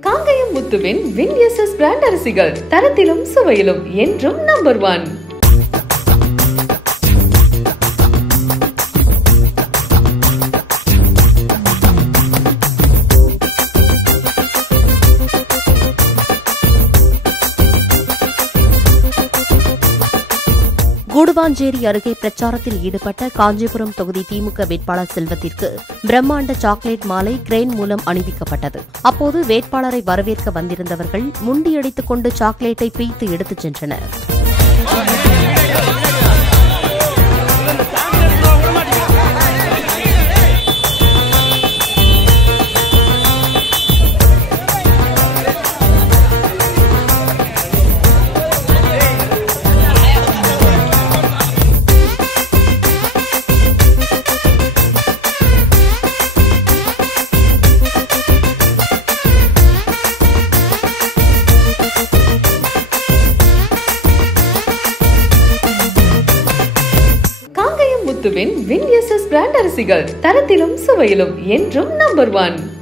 காங்கயம் முத்துவின் win SS brand அரிசிகள் தரத்திலும் சுவையிலும் என்றும் நம்பர் 1. கூடுவாஞ்சேரி அருகே பிரச்சாரத்தில் ஈடுபட்ட காஞ்சிபுரம் தொகுதி திமுக வேட்பாளர் செல்வத்திற்கு பிரம்மாண்ட சாக்லேட் மாலை கிரேன் மூலம் அணிவிக்கப்பட்டது. அப்போது வேட்பாளரை வரவேற்க வந்திருந்தவர்கள் முண்டியடித்துக் கொண்டு சாக்லேட்டை பிய்த்து எடுத்துச் சென்றனர். முத்துவின் வின் எஸ்எஸ் பிராண்ட் அரிசிகள் தரத்திலும் சுவையிலும் என்றும் நம்பர் 1.